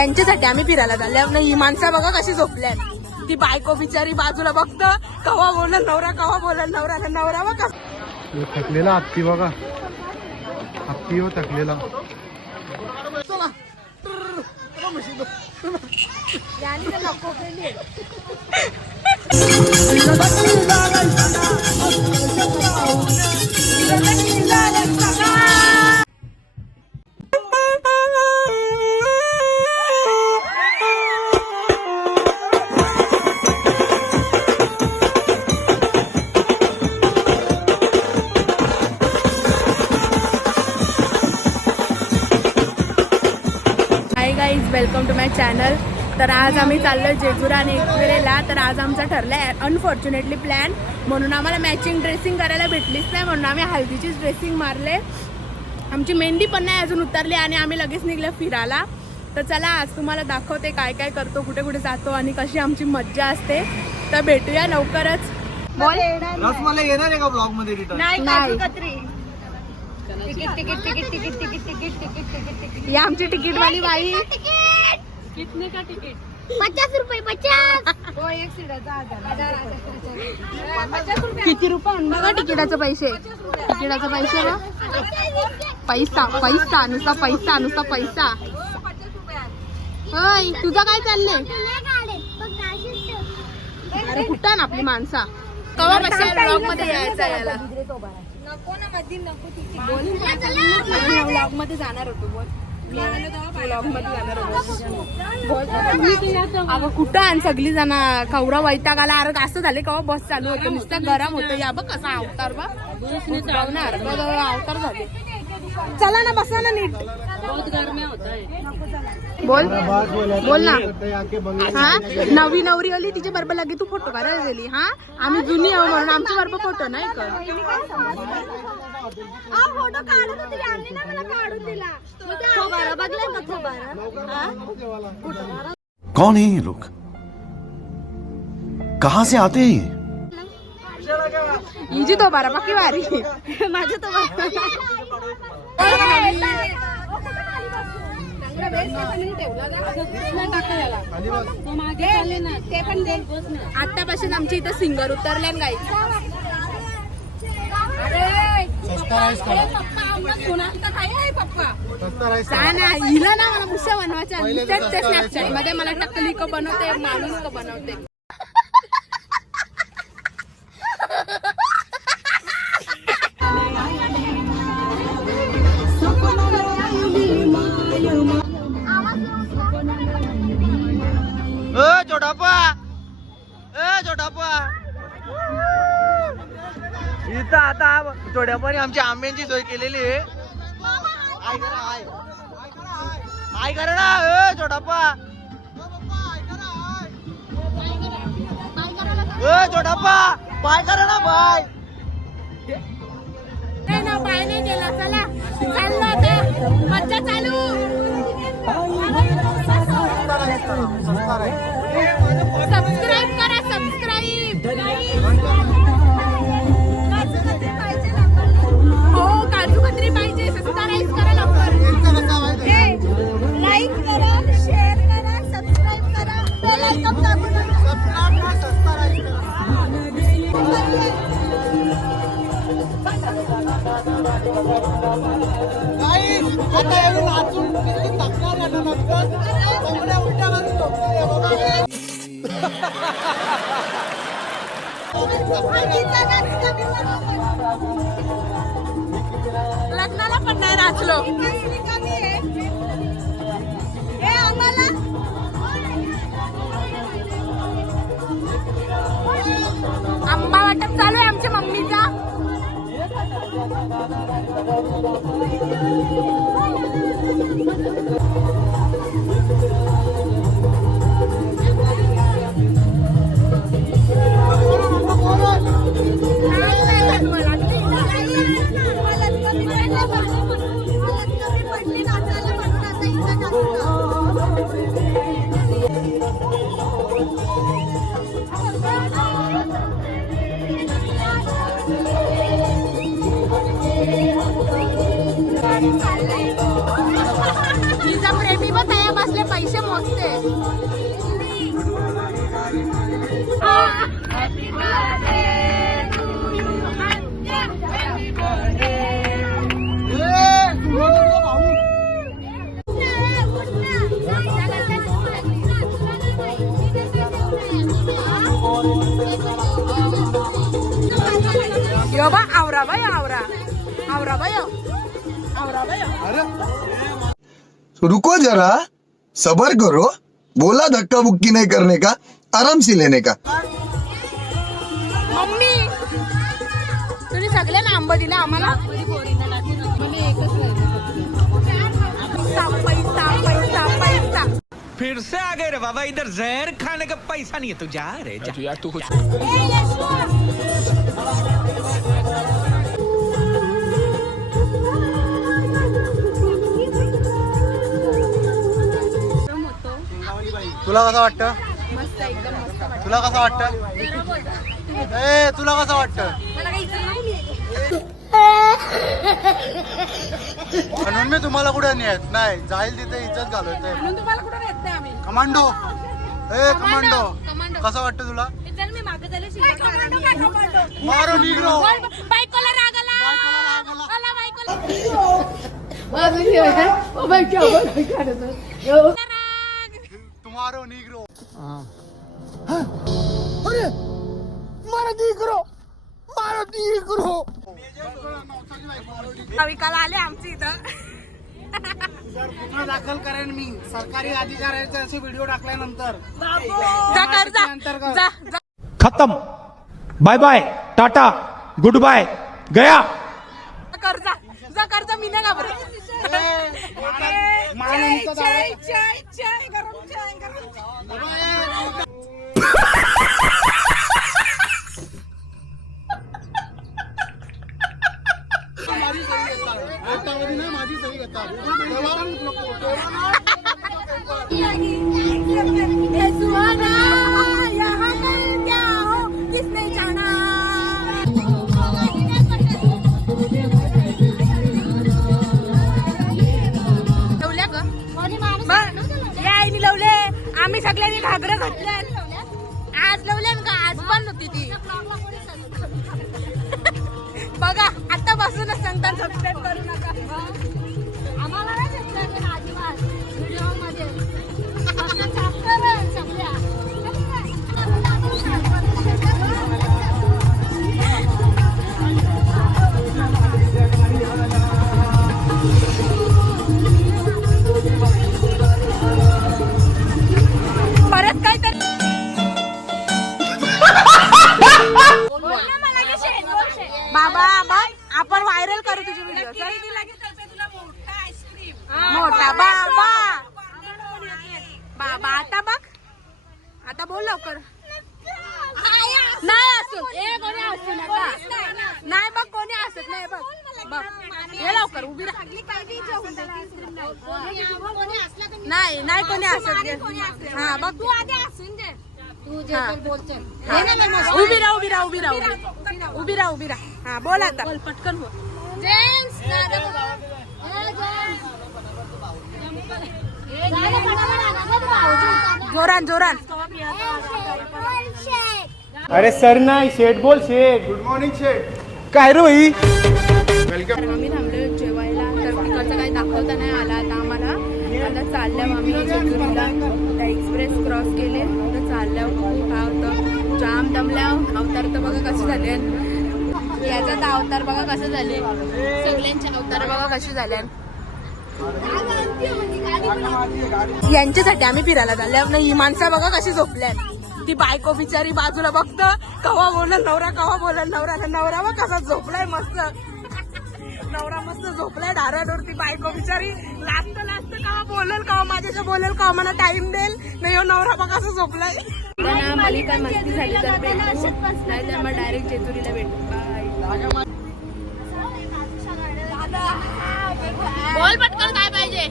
यांच्यासाठी आम्ही फिरायला चालल्या. ही माणसं बघा कशी झोपल्यात. ती बायको बिचारी बाजूला बघत कवा बोलल नवरा, कवा बोलल नवरा. नवरा बघा थकलेला हत्ती बघा, हत्ती हो थकलेला. नको केली. Welcome to my channel. तर आज आम्ही चाललो जेजुरा आणि एकविरेला. तर आज आमचा ठरला आहे अनफॉर्च्युनेटली प्लॅन, म्हणून आम्हाला मॅचिंग ड्रेसिंग करायला भेटलीच नाही, म्हणून आम्ही हल्दीचीच ड्रेसिंग मारले. आमची मेहंदी पण नाही अजून उतरली आणि आम्ही लगेच निघलो फिरायला. तर चला आज तुम्हाला दाखवते काय काय करतो, कुठे कुठे जातो आणि कशी आमची मज्जा असते. तर भेटूया लवकरच. बोल मला येणार आहे का ब्लॉग मध्ये? ही आमची तिकीट वाली बाई. कितने का टिकट? 50 रुपये 50. हो एक सीटाचा 1000. किती रुपये बघा तिकिटाचे पैसे. तिकिटाचे पैसे ना पैसा पैसा नुसता पैसा नुसता पैसा. होय तुझं काय चाललंय? अरे कुठं ना आपली माणसा कवा बसायला ब्लॉग मध्ये यायचा याला. नको ना मधी नको तिथे. ब्लॉग मध्ये जाणार होतो. बोल ब्लॉग मध्ये जाणार होतो. अगं कुठं आणि सगळी जण कवरा वैताग आला. अरे असं झाले कवा बस चालू होतं नुसतं गरम होतं. या बघ कसा अवतार बा अवतार झाले. चला ना बसा ना नीट. बोल बोल ना. हा नवी नवरी आली तिच्या बरोबर लगे तू फोटो करायला गेली. हा आम्ही जुनी आहो म्हणून आमच्या बरोबर फोटो नाही कर. फोटो काढून होती आणली ना मला काढून दिला. बघलं ना थोबारा. कौन है ये लोग, कहाँ से आते हैं ये? हिची तो बारा बाकी वारी माझं तो आतापासून आमच्या इथं सिंगर उतरल्या गाई. हिला ना मला मुसा बनवायच्या स्नॅपचॅट मध्ये मला टकली का बनवते माणूस का बनवते. इथं आता थोड्यापारी आमच्या आंब्यांची सोय केलेली आहे. आय करा ना छोटापा. छोटापा बाय करा ना बाय. नाही ना बाय नाही गेला. चला चाललो आता मज्जा चालू. सबस्क्राईब करा सबस्क्राईब. हो काजू कतरी पाहिजे. सबस्क्राईब करा लवकर. लाईक करा, शेअर करा, सबस्क्राईब करा, बेल आयकॉन दाबून लग्नाला पण नाही नाचलो. आंबा वाटप चालू आहे आमच्या मम्मीचा. तिचा प्रेमी पण तया बसले पैसे यो बा आवरा बाय आवरा आवरा बाय आवरा बाय. रुको जरा सबर करो बोला धक्का बुक्की नहीं करने का आराम से लेने का. मम्मी तुम्ही सगळ्यांना आंबा दिला आम्हाला. पैसा पैसा पैसा. फिर से आ गए रे बाबा, इधर जहर खाने का पैसा नहीं है, तू जा रे जा. यार तू कुछ तुला कसं वाटतं? मस्त एकदम मस्त वाटतं. तुला कसं वाटतं? ए तुला कसं वाटतं? मला काही इच्छा नाही. म्हणून मी तुम्हाला कुठे नेत नाही, जाईल तिथे इज्जत घालवतोय. म्हणून तुम्हाला कुठे येत नाही आम्ही. कमांडो ए कमांडो. कमांडो कसं वाटतं तुला? चल मी मागे झाले कमांडो. मारो निग्रो. बायकोला राग आला. आला बायकोला. माझं जेवायचं. ओ बाई क्या बोल. तुम्हारो निग्रो. कविकाला आले आमची इथं. गुन्हा दाखल करेन मी सरकारी अधिकाऱ्याचे असे व्हिडिओ टाकल्यानंतर. जा कर जा जा जा. खत्म. Bye bye tata goodbye गया. कर जा जा कर जा. मी नाही घाबरत. महानंदचा दावा आहे. चाय गरम चाय गरम. माझी सही घेतात कोर्टामध्ये ना, माझी सही घेतात. ये सुहाना यहाँ कल क्या हो किसने जाना. लवल्या ग या आईने लवले. आम्ही सगळ्यांनी घागरं घातल्यात. आज लवल्या का आज पण होती ती. बघा आता बसूनच सांगतात सबस्क्राईब करू नका. आम्हाला नाही सबस्क्राईब अजिबात व्हिडिओमध्ये सबस्क्राईब सगळ्या. परत काय तर बाबा बघ आपण व्हायरल करू तुझी व्हिडिओ. मोठा बाबा बाबा आता बघ आता बोल लवकर. नाही असून ए कोणी असू नका. नाही बघ कोणी असत नाही. बघ बघ हे लवकर उभी राहा. नाही नाही कोणी असत. हा बघ तू आधी असून दे. उभी राहा उभी राहा उभी राहा उभी राहा उभी राहा. हा बोल आता बोल पटकन बोल. जोरान जोरान. अरे सर नाही शेठ बोल शेठ. गुड मॉर्निंग शेठ. काय रे भाई. आम्ही थांबलो जेवायला तर तिकडचं काही दाखवता नाही आला. आता आम्हाला आता चालल्या आम्ही जेजुरीला. त्या एक्सप्रेस क्रॉस केले तर चालल्या. काय होतं जाम दमल्या. अवतार तर बघा कसे झाले. याचा तर अवतार बघा कसे झाले. सगळ्यांचे अवतार बघा कसे झाले. यांच्यासाठी आम्ही फिरायला चालल्या. ही माणसं बघा कशी झोपल्या. ती बायको बिचारी बाजूला बघत कवा बोलल नवरा कवा बोलल नवरा. नवरा बघ कसा झोपलाय मस्त. नवरा मस्त झोपलाय धाराडोर. ती बायको बिचारी लास्ट कवा बोलल कवा माझ्याशी बोलेल कवा मला टाइम देईल. नाही हो नवरा बघ कसा झोपलाय. मला काय मस्ती झाली तर नाही तर मग डायरेक्ट जेजुरीला भेटू. बोल पटकन काय पाहिजे.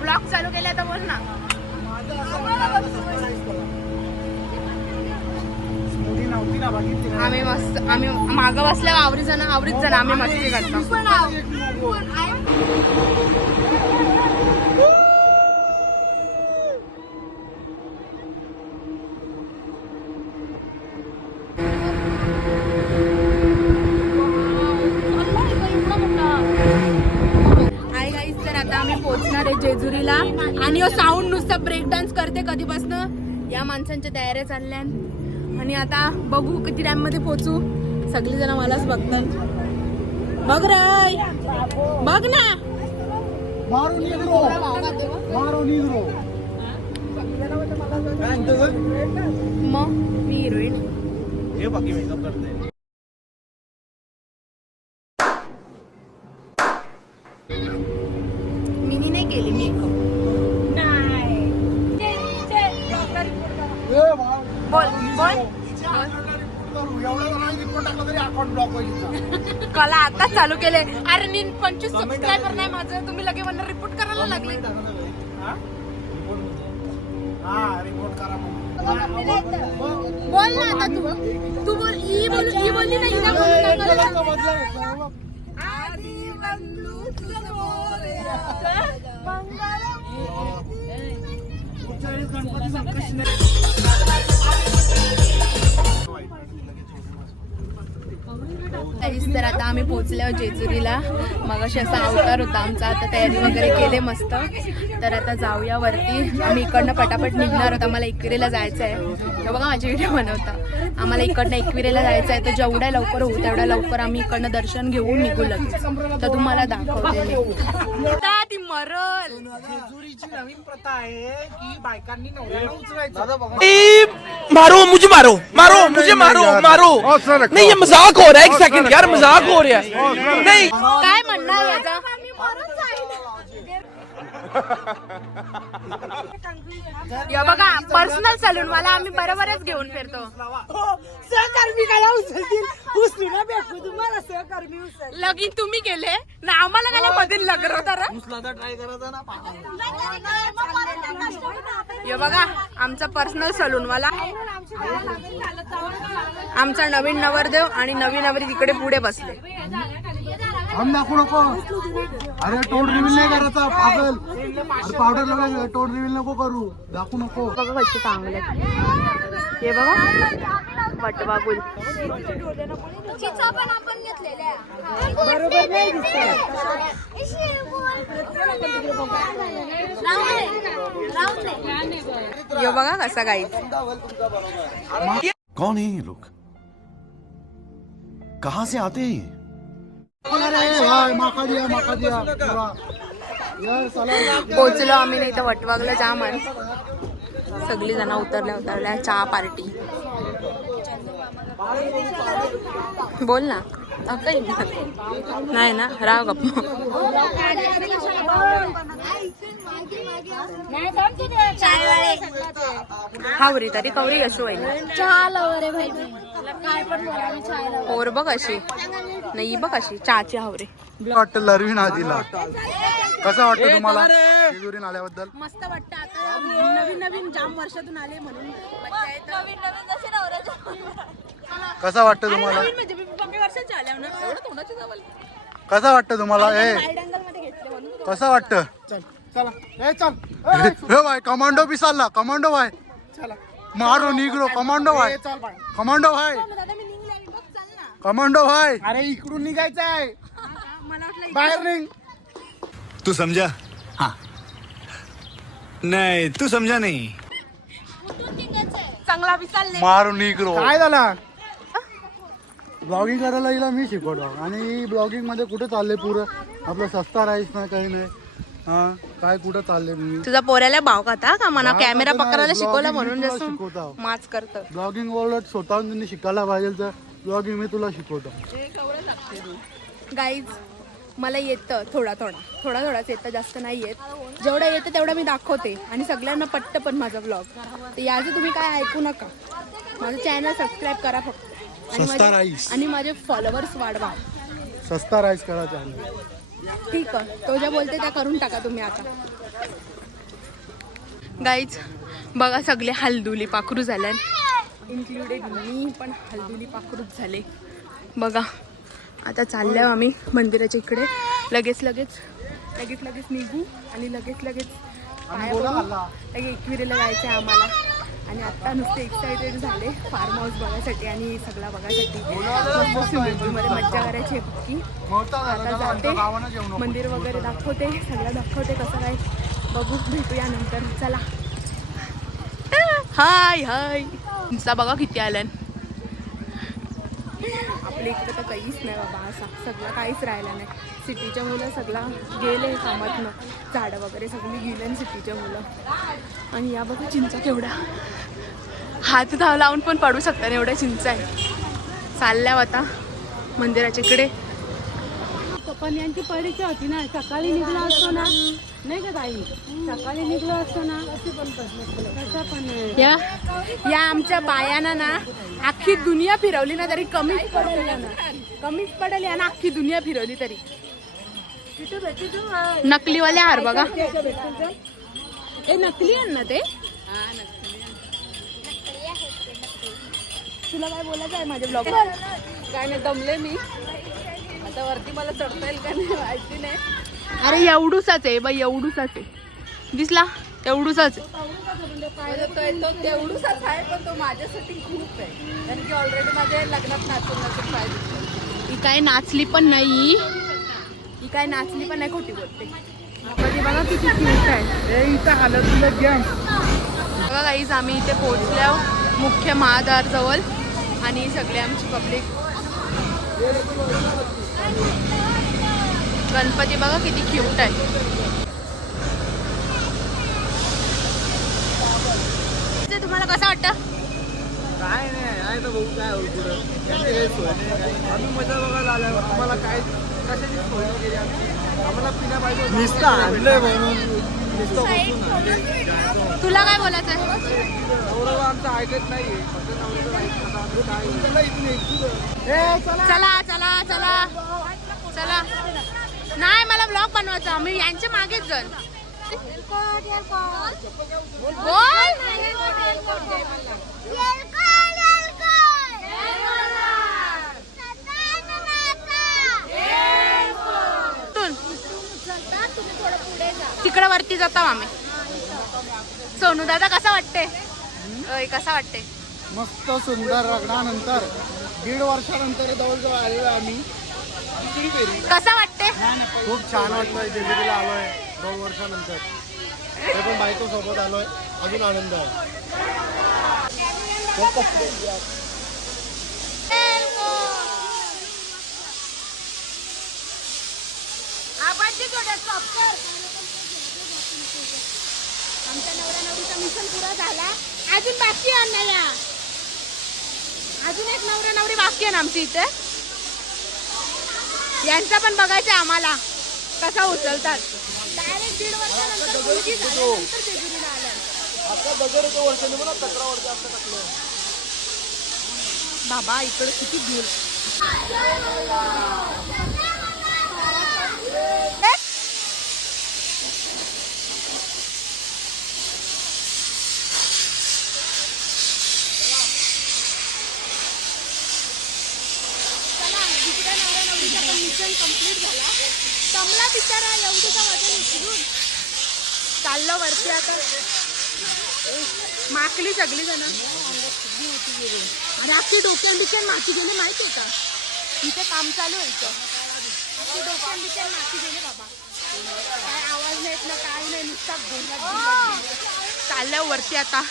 ब्लॉग चालू केला तर बोल ना. आम्ही मस्त आम्ही मागं बसल्यावर आवरीत जण आम्ही मस्ती करतो. हाय गाईस तर आता आम्ही पोहोचणार आहे जेजुरीला. आणि साऊंड नुसतं ब्रेक डान्स करते कधीपासून. या माणसांच्या तयाऱ्या चालल्या आणि आता बघू किती टाइम मध्ये पोहोचू. सगळीजण मलाच बघतात. बघ रे, बघ ना. मारून निघरो, मारून निघरो. मग मी हिरोईन. हे बाकी मेकअप करते. मिनी नाही केली मेकअप. बोल बोल. कला आता चालू केले. अरे मी 25 सबस्क्रायबर नाही माझं, तुम्ही लगे मला रिपोर्ट करायला लागले. बोल ना आता तू बोल. ही बोलली नाही ना. तर आता आम्ही पोहोचलो जेजुरीला. मग अशी असा अवतार होता आमचा. आता तयारी वगैरे केले मस्त. तर आता जाऊया वरती. आम्ही इकडनं पटापट निघणार होता. आम्हाला एकविरेला जायचं आहे. तर बघा माझी व्हिडिओ बनवता. आम्हाला इकडनं एकविरेला जायचं आहे. तर जेवढ्या लवकर होऊ तेवढ्या लवकर आम्ही इकडनं दर्शन घेऊन निघू लगेच. तर तुम्हाला दाखवते ती मरल. जेजुरीची नवीन प्रथा आहे की बायकांनी नवऱ्याला उचलायचं. मारो मुझे, मारो मारो मुझे, मारो मारो. नहीं ये मजाक हो रहा है. एक सेकंड यार, मजाक हो रहा है. नहीं काय म्हणणार याचा. या बघा पर्सनल सलून वाला आम्ही बरोबरच घेऊन फिरतो. सहकर्मी काय उचलतील, उचलू ना भेटू तुम्हाला. सहकर्मी उचल लगीन तुम्ही केले ना, आम्हाला काय मधील लग्न होता. ट्राय करायचा ना. हे बघा आमचा पर्सनल सलून वाला. आमचा नवीन नवरदेव आणि नवीन नवरी तिकडे पुढे बसले. हम दाखवू नको. अरे टोन रिव्हील नाही करायचा पागल. अरे पावडर लावायचं. टोन रिव्हील नको करू. दाखवू नको. बघा कशी चांगले. हे बघा वटवागुल. पण आपण घेतलेल्या बरोबर नाही दिसत. हे बघा कसा गाई. कौन है ये लोग? कहाँ से आते हैं ये? माका दिया, माका दिया. पोचलो आम्ही. नाही तर वटवागला जाम आहे. सगळी जण उतरल्या. चहा पार्टी. बोल ना. नाही ना, राव गप्प. हावरी तरी कवरी असो आहे. चहा लवर आहे भाई. काय पण बोला मी चहा लवर. पोर बघ अशी. नाही बघ अशी चहाची हावरे. वाटतं लरवीन आजीला. कसं वाटतं तुम्हाला जेजुरीन आल्याबद्दल? मस्त वाटतं. आता नवीन नवीन जाम वर्षातून आले म्हणून मज्जा येतं. कसं वाटतं तुम्हाला? म्हणजे मी 5 वर्षाचे आले ना. एवढं तोंडाची जवळ. कसं वाटतं तुम्हाला? साईड अँगल मध्ये घेतले म्हणून. कसं वाटतं? चला ए चल. हे भाई कमांडो बी चालला. कमांडो भाई चला. मारो निग्रो. कमांडो भाई. कमांडो भाई. दादा मी निघले. बघ चल ना. कमांडो भाई. अरे इकडून निघायचं आहे. मला वाटलं बाहेर निघ. तू समझा? हाँ. नहीं तू समझा नहीं. चांगला विचारले. मारो निग्रो. काय झाला? ब्लॉगिंग करायला हिला मी शिकवतो. आणि ब्लॉगिंग मध्ये कुठे चालले पुरं आपलं सस्ता राईस नाही काही नाही. हा काय कुठं चालले मी. तुझा पोऱ्याला भाव खाता का मला भाव कॅमेरा खाता पकडायला नाही, शिकवलं vlogging म्हणून मी तुला जसं शिकवतो. माच करतं. ब्लॉगिंग वर्ल्ड स्वतःहून तुम्ही शिकायला पाहिजे तर ब्लॉगिंग मी तुला शिकवतो. गाईज मला येतं थोडाच येतं. जास्त नाही येत. जेवढं येतं तेवढं मी दाखवते. आणि सगळ्यांना पटतं पण माझा ब्लॉग. तर याचं तुम्ही काय ऐकू नका. माझं चॅनल सबस्क्राईब करा फक्त. आणि माझे फॉलोअर्स वाढवा. सस्ता राईस करा चॅनल. ठीक आहे. तो ज्या बोलते त्या करून टाका तुम्ही आता. गाईज बघा सगळे हलदुली पाखरू झाल्या. इन्क्लुडेड मी पण हलदुली पाखरूच झाले. बघा आता चाललो आम्ही मंदिराच्या इकडे. लगेच निघू आणि लगेच एकविरेला जायचं आहे आम्हाला. आणि आता नुसते एक्सायटेड झाले फार्म हाऊस बघायसाठी आणि सगळं बघायसाठी. स्विमिंग पूलमध्ये मज्जा करायची आहे पक्की. आता जाते मंदिर वगैरे दाखवते. सगळं दाखवते कसं काय. बघू भेटूया नंतर. चला. हाय हाय. तुमचा बघा किती आल्यान. आपल्या इकडे तर काहीच नाही बाबा, असा सगळं काहीच राहिलं नाही. सिटीच्या मुलं सगळं गेले कामातनं, झाडं वगैरे सगळी गेले आणि सिटीच्या मुलं. आणि या बघा चिंचा केवढ्या, हात धाव लावून पण पडू शकतात एवढ्या चिंचा आहे. चालल्या आता मंदिराच्या इकडे. पण यांची परीक्षा होती ना, सकाळी निघलो असतो ना, नाही का ताई, सकाळी निघलो असतो ना, कशा पण या आमच्या बायाना ना अख्खी दुनिया फिरवली ना तरी कमीच पडेल ना, कमीच पडेल या ना, अख्खी दुनिया फिरवली तरी. नकलीवाले हार बघा, हे नकली आहे ना ते. तुला काय बोलायचं आहे माझ्या ब्लॉग? काय नाही, दमले मी आता. वरती मला चढता येईल का नाही माहिती नाही. अरे एवढूसाच आहे बाई, एवढूसाच आहे, दिसला एवढूसाच आहे. तेवढूसाच आहे, पण तो माझ्यासाठी खूप आहे, कारण की ऑलरेडी माझ्या लग्नात नाचून नाचून पाहिजे. ही काय नाचली पण नाही, ही काय नाचली पण नाही, खोटी बोलते. बघा किती क्यूट आहे. बघा गाईज, आम्ही इथे पोहोचल्या मुख्य महाद्वारजवळ आणि सगळे आमची पब्लिक. गणपती बघा किती क्यूट आहे. तुम्हाला कसं वाटतं? काय नाही आहे तर भाऊ, काय होईल पुढं, त्यांची काही सोय नाही. आम्ही मजा बघायला आलो, आम्हाला काय कशाची सोय नाही केली आमची. आम्हाला पिण्या पाहिजे नुसतं आणलंय म्हणून तुला काय बोलायचं आहे? नवरा आमचं ऐकत नाहीये, फक्त नवऱ्याचं ऐकत. आम्ही काय चला चला चला चला. नाही मला ब्लॉग बनवायचा, मी यांच्या मागेच जाण. तिकडे वरती जाता आम्ही. सोनू दादा कसा वाटते? कसा वाटते? मस्त सुंदर. लग्नानंतर 1.5 वर्षानंतर जवळजवळ आलेलो आम्ही. कसा वाटते? खूप छान वाटतंय. जेजुरीला आलोय 2 वर्षानंतर, ते पण बायको सोबत आलोय, अजून आनंद आहे. आमच्या नवरा नवरीचा मिशन पुरा झाला, अजून बाकी आहे ना, या अजून एक नवरा नवरी बाकी आहे ना आमची इथे. यांचा पण बघायचं आम्हाला कसा उचलतात. डायरेक्ट 1.5 वर्षानंतर मुलगी झाल्यानंतर जेजुरीला आलाय. बाबा इकडे किती दूर. मिशन कंप्लीट झाला. कमला बिचारा एवढीचा वजन उचलून चाललो वरती. आता माकली सगळी जण आणि अख्खी डोक्यान बिक्यान माती गेली माहिती आहे का? इथे काम चालू आहे इथं. अख्खी डोक्यान बिक्यान माती गेली बाबा. काय आवाज नाही ना, काय नाही, नुसता चालल्या वरती. आता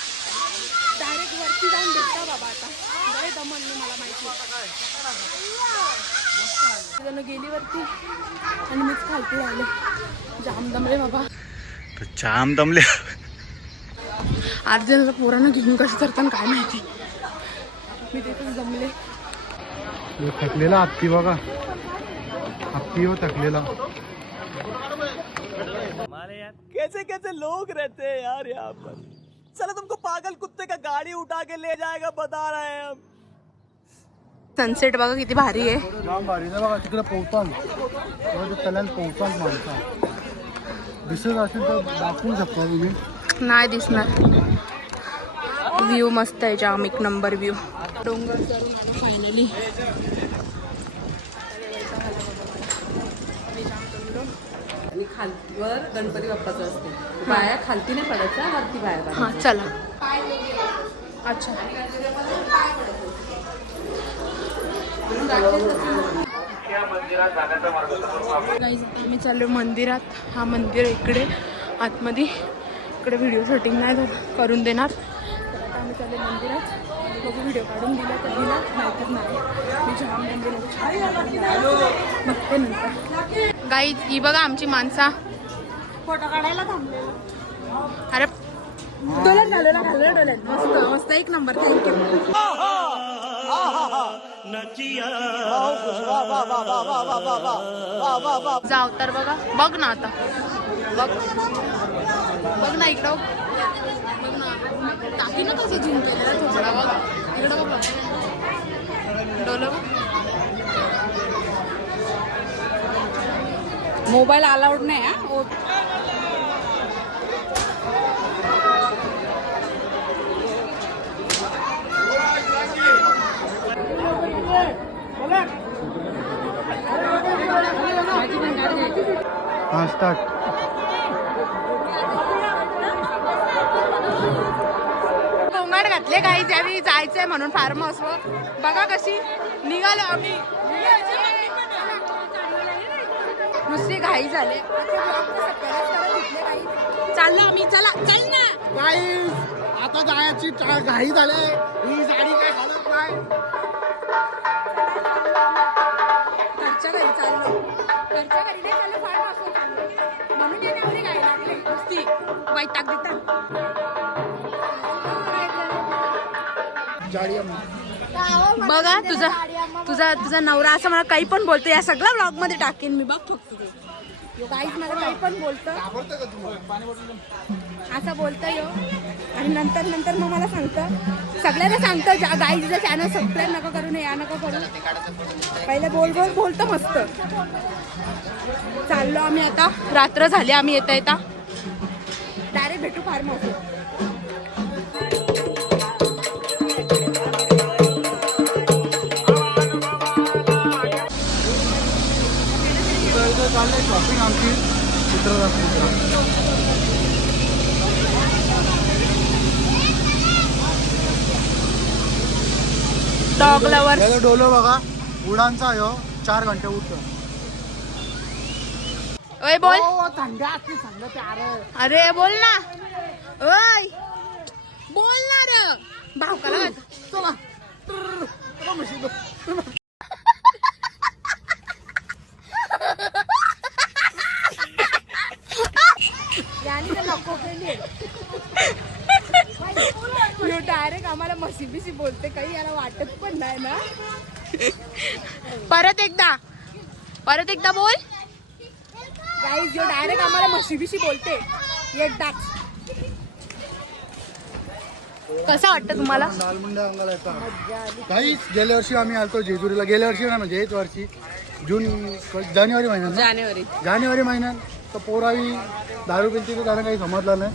डायरेक्ट वरती जाऊन भेटता बाबा. आता काय दमन नाही मला माहिती. जण गेली वरती आणि मीच खालती राहिले. जाम दमले बाबा, जाम दमले. अर्ध्या पोरांना घेऊन कसं करताना काय माहिती. मी तिथेच दमले. थकलेला हत्ती बघा, हत्ती व थकलेला. कैसे कैसे लोग रहते हैं यार यहाँ पर. चलो तुमको पागल कुत्ते का गाड़ी उठा के ले जाएगा, बता रहे हैं हम. सनसेट बघा किती भारी आहे. जाम भारी आहे बघा. तिकडे पोहतान तल्यान पोहतान माणसा दिसत असेल तर दाखवू शकता तुम्ही. नाही दिसणार. व्ह्यू मस्त आहे, जाम एक नंबर व्ह्यू. डोंगर करून आलो फायनली. आणि खालतीवर गणपती बाप्पाचं असते. बाया खालती नाही पडायच्या, वरती बाया पडायच्या. हां चला. अच्छा आम्ही चाललो मंदिरात. हा मंदिर इकडे आतमध्ये. इकडे व्हिडिओ शूटिंग नाही करून देणार, तर आता आम्ही चाललो मंदिरात. बघू व्हिडिओ काढून दिला तर दिला नाहीतर नाही. मी जाम बघते नंतर. गाई ही बघा आमची माणसा फोटो काढायला थांबले. अरे डोल्यात घालवलं डोल्यात. मस्त मस्त एक नंबर. थँक्यू. जाव तर बघा बघ ना आता बघ बघ ना इकडं बघ ना टाकी ना कसं झूम केलेला छोटा बघ इकडं बघ डोलं बघ. मोबाईल अलाउड नाही हा. हा स्टार्ट. गोंगाट घातले काही ज्यावेळी जायचंय म्हणून फार्म हाऊस बघा कशी निघालो आम्ही. नुसती घाई झाले. चाललो आम्ही. चला चल ना. गाईस आता जायची घाई झाली. ही गाडी काय हालत नाही. घरच्या घरी चाललो. घरच्या घरी नाही चाललो फार्म हाऊस चाललो म्हणून याने एवढी घाई लागली. नुसती वैताग देतात. बघा तुझा तुझा तुझा नवरा असं मला काही पण बोलतो. या सगळ्या व्लॉग मध्ये टाकेन मी. बघ फक्त काहीच मला काही पण बोलतो असं बोलतं यो. आणि नंतर नंतर मग मला सांगतं सगळ्यांना सांगतं गाईचं चॅनल सबस्क्राईब नका करू या नका करू. पहिले बोल बोल बोलतं मस्त. चाललो आम्ही आता. रात्र झाली. आम्ही येता येता डायरेक्ट भेटू फार्म हाऊस. चाललंय शॉपिंग आमची. Dog lover. डोलो बघा उडानचा यो 4 घंटे उठतो. ओय बोल. थंड्या सांगलं ते. अरे बोल ना. ओय बोल ना रे. भावकाला चला. डायरेक्ट आम्हाला मशी बिशी बोलते. काही याला वाटत पण नाही ना. परत एकदा बोल. गाईज जो डायरेक्ट आम्हाला मशी बिशी बोलते एकदाच. कसं वाटतं तुम्हाला? दालमुंडा अंगाला येतात. काहीच गेल्या वर्षी आम्ही आलतो जेजुरीला. गेल्या वर्षी ना म्हणजे 1 वर्षी जानेवारी महिन्यात. जानेवारी महिन्यात तर पोरावी दारू पिलती तर त्यांना काही समजलं नाही.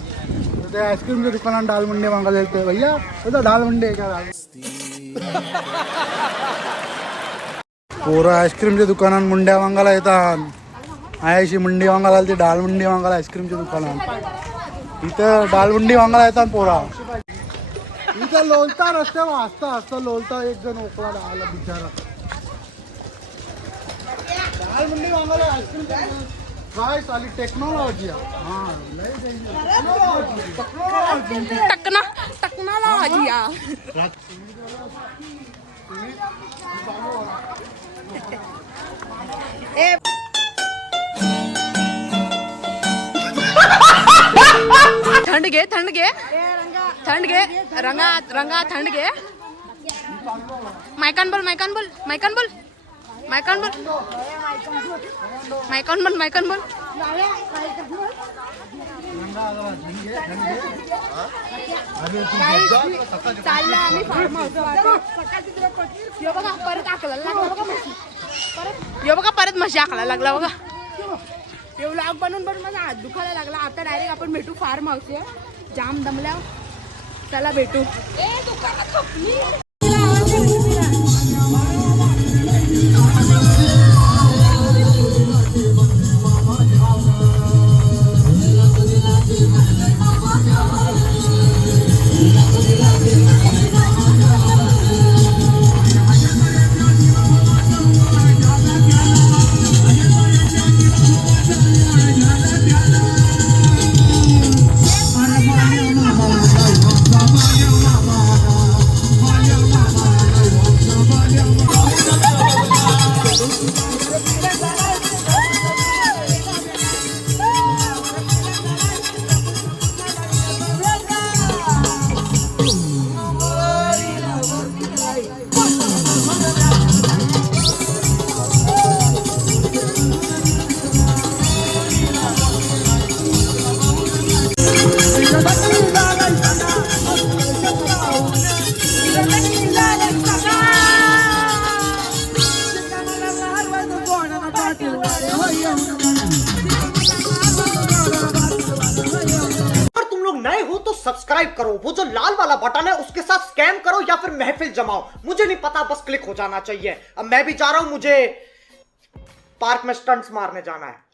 तर ते आईस्क्रीमच्या दुकानात दालमुंडे मागायला येते. भैया तुझा दालमुंडे का? पोरं आईस्क्रीमच्या दुकानात मुंड्या मागायला येतात. आयाशी मुंडी मागायला आली. दालमुंडी मागायला आईस्क्रीमच्या दुकानात. इथं दालमुंडी मागायला येतात पोरा. इथं लोलता रस्त्यावर हसता लोलता. एक जण ओकला आला बिचारा. दालमुंडी मागायला आईस्क्रीम काय चाली टेक्नॉलॉजी. टेक्नॉलॉजी. थंड घे रंगा थंड घे. मायकान बोल. चालला आम्ही फार्म हाऊस. यो बघा परत आकलायला लागला बघा म्हशी. यो बघा परत म्हशी आकलायला लागला बघा. यो व्लॉग बनवून माझा हात दुखायला लागला. आता डायरेक्ट आपण भेटू फार्म हाऊस. जाम दमल्या. चला भेटू. Bye. अगर तुम लोग नए हो तो सब्सक्राइब करो, वो जो लाल वाला बटन है उसके साथ स्कैम करो या फिर महफिल जमाओ, मुझे नहीं पता, बस क्लिक हो जाना चाहिए। अब मैं भी जा रहा हूं, मुझे पार्क में स्टंट्स मारने जाना है।